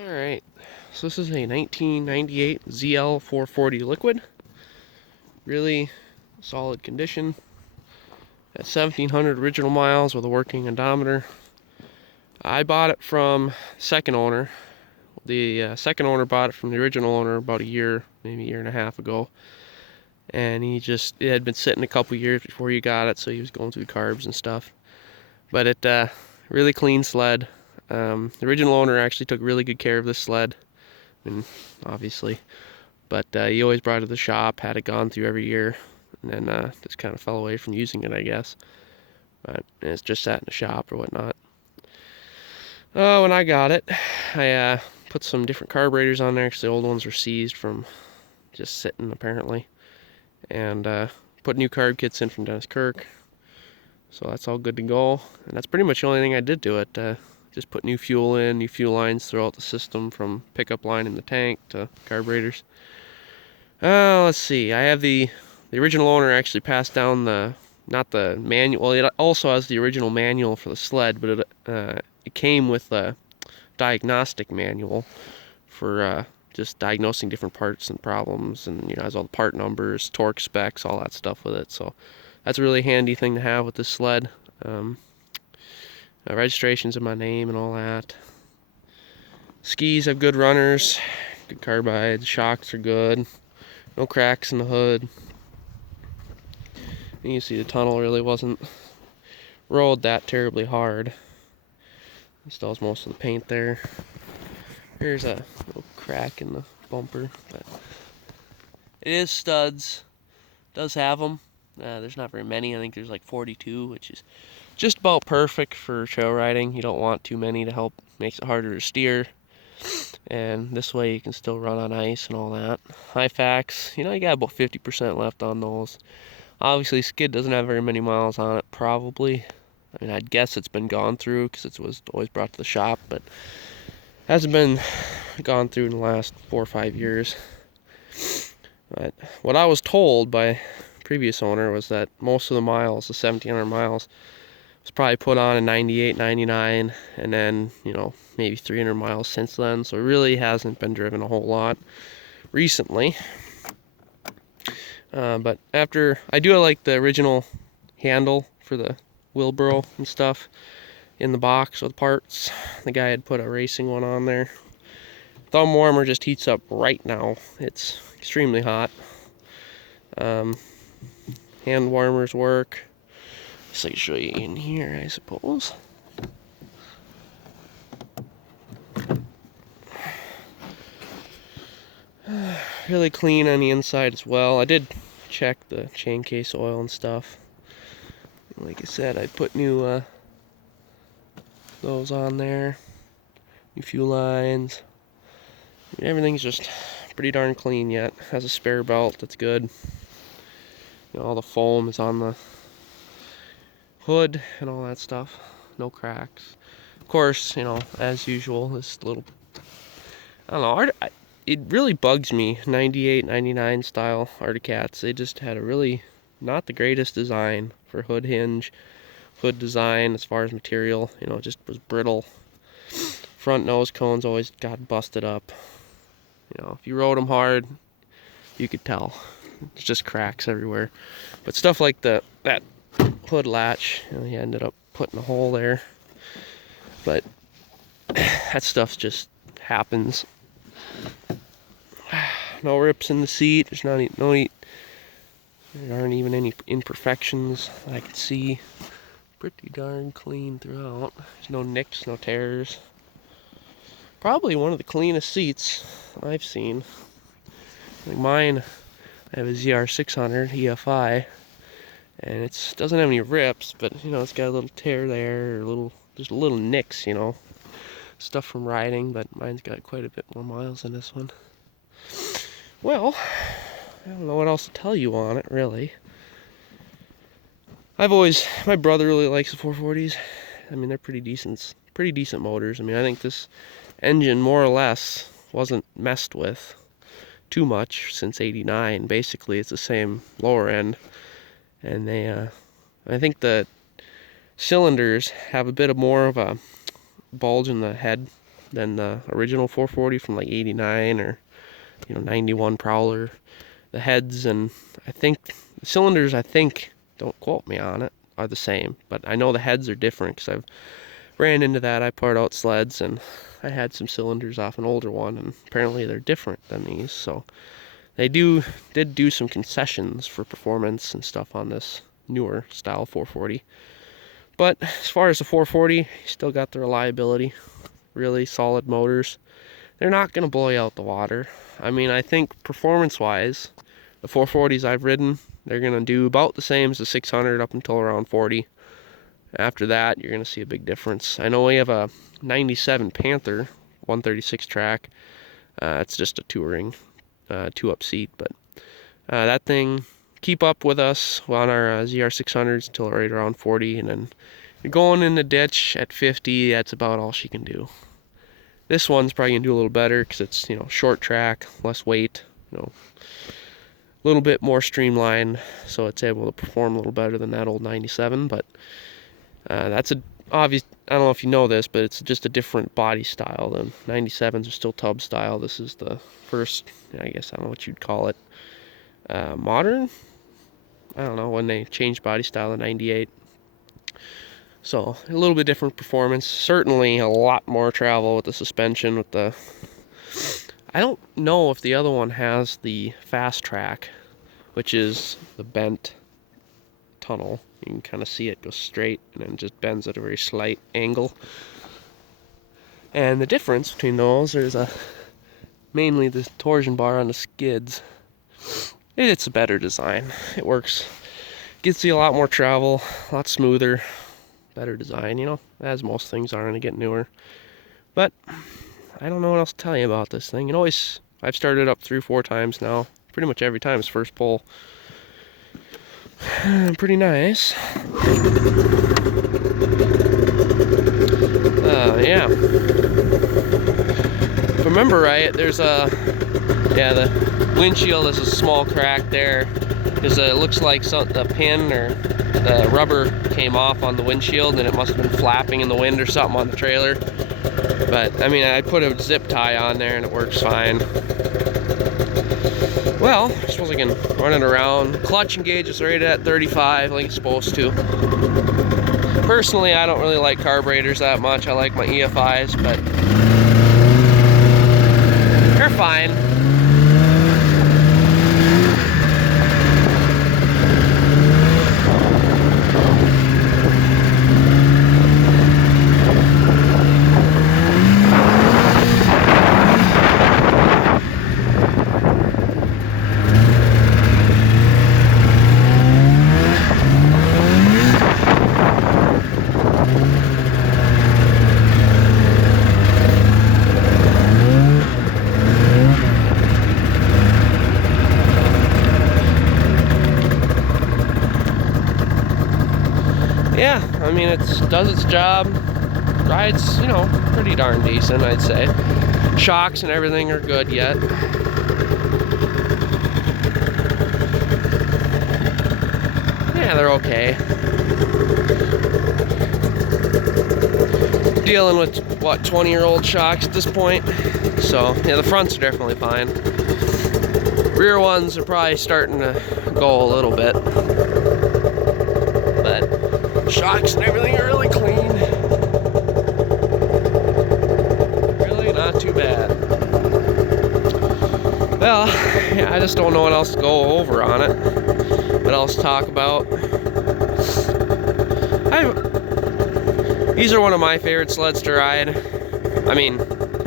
Alright, so this is a 1998 ZL440 liquid. Really solid condition. At 1,700 original miles with a working odometer. I bought it from second owner. The second owner bought it from the original owner about a year, maybe a year and a half ago. And it had been sitting a couple years before he got it, so he was going through carbs and stuff. But really clean sled. The original owner actually took really good care of this sled. I mean, obviously. But he always brought it to the shop, had it gone through every year, and then just kind of fell away from using it, I guess. But it's just sat in the shop or whatnot. Oh, when I got it, I put some different carburetors on there because the old ones were seized from just sitting, apparently. And put new carb kits in from Dennis Kirk. So that's all good to go. And that's pretty much the only thing I did to it. Just put new fuel in, new fuel lines throughout the system from pickup line in the tank to carburetors. Let's see. I have the original owner actually passed down not the manual. Well, it also has the original manual for the sled, but it came with a diagnostic manual for just diagnosing different parts and problems, and has all the part numbers, torque specs, all that stuff with it. So that's a really handy thing to have with this sled. Registration's in my name and all that. Skis have good runners, good carbides, shocks are good. No cracks in the hood. And you see the tunnel really wasn't rolled that terribly hard. It still has most of the paint there. Here's a little crack in the bumper, but it is studs. Does have them. There's not very many. I think there's like 42, which is just about perfect for trail riding. You don't want too many to help, makes it harder to steer. And this way you can still run on ice and all that. High facts, you got about 50% left on those. Obviously, skid doesn't have very many miles on it, probably. I mean, I'd guess it's been gone through because it was always brought to the shop, but hasn't been gone through in the last 4 or 5 years. But what I was told by previous owner was that most of the miles, the 1,700 miles, was probably put on in 98, 99, and then, maybe 300 miles since then. So it really hasn't been driven a whole lot recently. But I do like the original handle for the wheelbarrow and stuff in the box with parts. The guy had put a racing one on there. Thumb warmer just heats up right now. It's extremely hot. Hand warmers work. So I can show you in here, I suppose. Really clean on the inside as well. I did check the chain case oil and stuff. Like I said, I put new those on there. New fuel lines. Everything's just pretty darn clean yet. Has a spare belt that's good. All the foam is on the hood and all that stuff. No cracks. Of course, as usual, this little, I don't know, it really bugs me, 98, 99 style Articats. They just had a really not the greatest design for hood hinge, hood design as far as material. It just was brittle. Front nose cones always got busted up. If you rode them hard, you could tell. It's just cracks everywhere. But stuff like that hood latch, he ended up putting a hole there. But that stuff just happens. No rips in the seat. There aren't even any imperfections that I can see. Pretty darn clean throughout. There's no nicks, no tears. Probably one of the cleanest seats I've seen. Like mine, I have a ZR600 EFI, and it doesn't have any rips, but it's got a little tear there, or just a little nicks, stuff from riding. But mine's got quite a bit more miles than this one. Well, I don't know what else to tell you on it, really. My brother really likes the 440s. I mean, they're pretty decent motors. I mean, I think this engine more or less wasn't messed with too much since '89. Basically, it's the same lower end, and I think the cylinders have a bit more of a bulge in the head than the original 440 from like 89 or 91 Prowler. The heads and I think the cylinders, don't quote me on it, are the same, but I know the heads are different because I've ran into that. I part out sleds and I had some cylinders off an older one, and apparently they're different than these. So they did do some concessions for performance and stuff on this newer style 440. But as far as the 440, still got the reliability, really solid motors. They're not going to blow you out the water. I mean, I think performance-wise, the 440s I've ridden, they're going to do about the same as the 600 up until around 40. After that, you're going to see a big difference. I know we have a 97 Panther 136 track. It's just a touring, 2-up seat, but that thing keep up with us on our ZR600s until right around 40, and then you're going in the ditch at 50. That's about all she can do. This one's probably gonna do a little better because it's short track, less weight, a little bit more streamlined, so it's able to perform a little better than that old 97. But that's a obvious. I don't know if you know this, but it's just a different body style. The 97s are still tub style. This is the first, I guess, I don't know what you'd call it, modern. I don't know when they changed body style in 98. So a little bit different performance. Certainly a lot more travel with the suspension. With the, I don't know if the other one has the fast track, which is the bent tunnel. You can kind of see it go straight and then just bends at a very slight angle. And the difference between those is mainly the torsion bar on the skids. It's a better design. It works, gets you a lot more travel, a lot smoother. Better design, as most things are when they get newer. But I don't know what else to tell you about this thing. I've started it up 3 or 4 times now. Pretty much every time it's first pull. Pretty nice. Yeah. If I remember right, there's the windshield is a small crack there. It looks like the pin or the rubber came off on the windshield and it must have been flapping in the wind or something on the trailer. But I mean, I put a zip tie on there and it works fine. Well, I suppose I can run it around. Clutch engage is rated at 35 like it's supposed to. Personally, I don't really like carburetors that much. I like my EFIs, but they're fine. Yeah, I mean, it does its job. Rides, pretty darn decent, I'd say. Shocks and everything are good yet. Yeah, they're okay. Dealing with, 20-year-old shocks at this point. So, yeah, the fronts are definitely fine. Rear ones are probably starting to go a little bit. But shocks and everything are really clean. Really not too bad. Well, yeah, I just don't know what else to go over on it. What else to talk about? These are one of my favorite sleds to ride. I mean,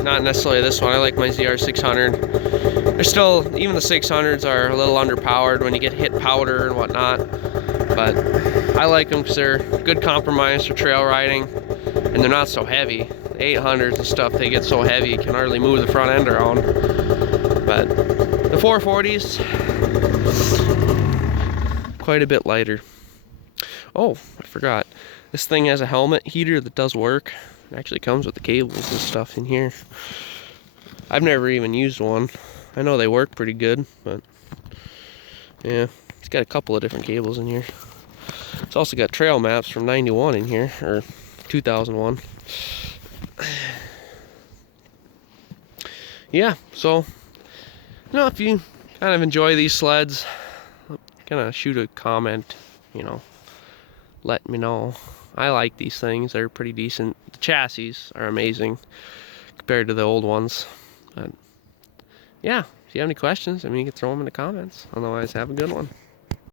not necessarily this one. I like my ZR600. They're still, even the 600s are a little underpowered when you get hit powder and whatnot. But I like them because they're good compromise for trail riding, and they're not so heavy. The 800s and stuff, they get so heavy you can hardly move the front end around. But the 440s, quite a bit lighter. Oh, I forgot. This thing has a helmet heater that does work. It actually comes with the cables and stuff in here. I've never even used one. I know they work pretty good, but yeah, it's got a couple of different cables in here. It's also got trail maps from 91 in here, or 2001. yeah, so if you kind of enjoy these sleds, kind of shoot a comment, let me know. I like these things. They're pretty decent. The chassis are amazing compared to the old ones. But yeah, if you have any questions, you can throw them in the comments. Otherwise, have a good one.